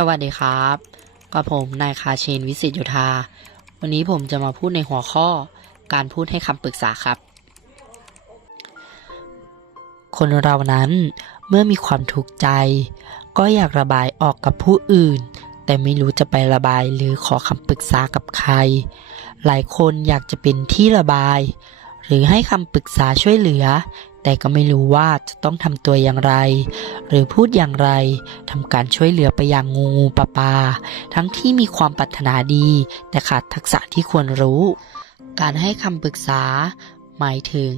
สวัสดีครับกับผมนายคาเชนวิสิตโยธา วันนี้ผมจะมาพูดในหัวข้อ การพูดให้คำปรึกษาครับ คนเรานั้นเมื่อมีความทุกข์ใจ ก็อยากระบายออกกับผู้อื่น แต่ไม่รู้จะไประบายหรือขอคำปรึกษากับใคร หลายคนอยากจะเป็นที่ระบาย หรือให้คำปรึกษาช่วยเหลือ แต่ก็ไม่รู้ว่าจะต้องทำตัวอย่างไร หรือพูดอย่างไรทำการช่วยเหลือไปอย่างงูงูปลาปลาทั้งที่มีความปรารถนาดี แต่ขาดทักษะที่ควรรู้ การให้คำปรึกษา หมายถึง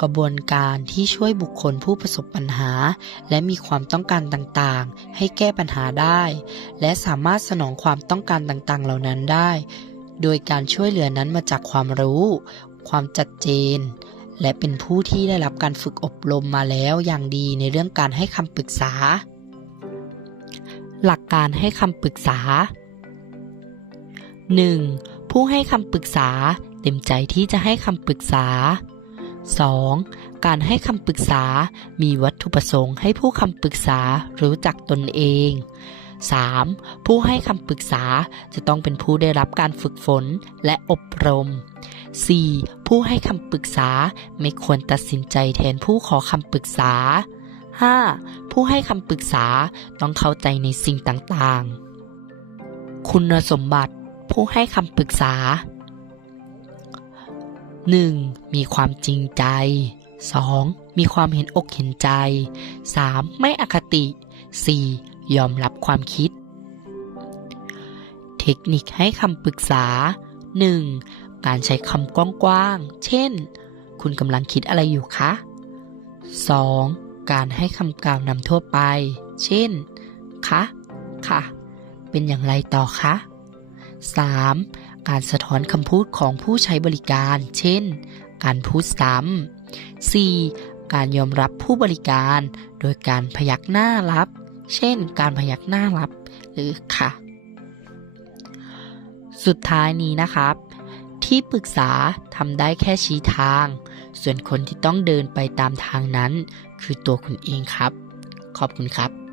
กระบวนการที่ช่วยบุคคลผู้ประสบปัญหา และมีความต้องการต่างๆ ให้แก้ปัญหาได้ และสามารถสนองความต้องการต่างๆ เหล่านั้นได้ โดยการช่วยเหลือนั้นมาจากความรู้ ความจัดเจน และเป็นผู้ที่ได้รับการฝึกอบรมมาแล้วอย่างดีในเรื่องการให้คำปรึกษา หลักการให้คำปรึกษา 1. ผู้ให้คำปรึกษาเต็มใจที่จะให้คำปรึกษา 2. การให้คำปรึกษามีวัตถุประสงค์ให้ผู้คำปรึกษารู้จักตนเอง 3. ผู้ให้คำปรึกษาจะต้องเป็นผู้ได้รับการฝึกฝนและอบรม 4. ผู้ให้คำปรึกษาไม่ควรตัดสินใจแทนผู้ขอคำปรึกษา 5. ผู้ให้คำปรึกษาต้องเข้าใจในสิ่งต่างๆ คุณสมบัติ ผู้ให้คำปรึกษา 1. มีความจริงใจ 2. มีความเห็นอกเห็นใจ 3. ไม่อคติ 4. ยอมรับความคิด เทคนิคให้คำปรึกษา 1. การใช้คำกว้างๆ เช่น คุณกำลังคิดอะไรอยู่คะ 2. การให้คำกล่าวนำทั่วไป เช่น คะ ค่ะ เป็นอย่างไรต่อคะ 3. การสะท้อนคำพูดของผู้ใช้บริการ เช่น การพูดซ้ำ 4. การยอมรับผู้บริการ โดยการพยักหน้ารับ เช่น การพยักหน้ารับ หรือค่ะ สุดท้ายนี้นะครับ ที่ปรึกษาทำได้แค่ชี้ทาง ส่วนคนที่ต้องเดินไปตามทางนั้น คือตัวคุณเองครับ ขอบคุณครับ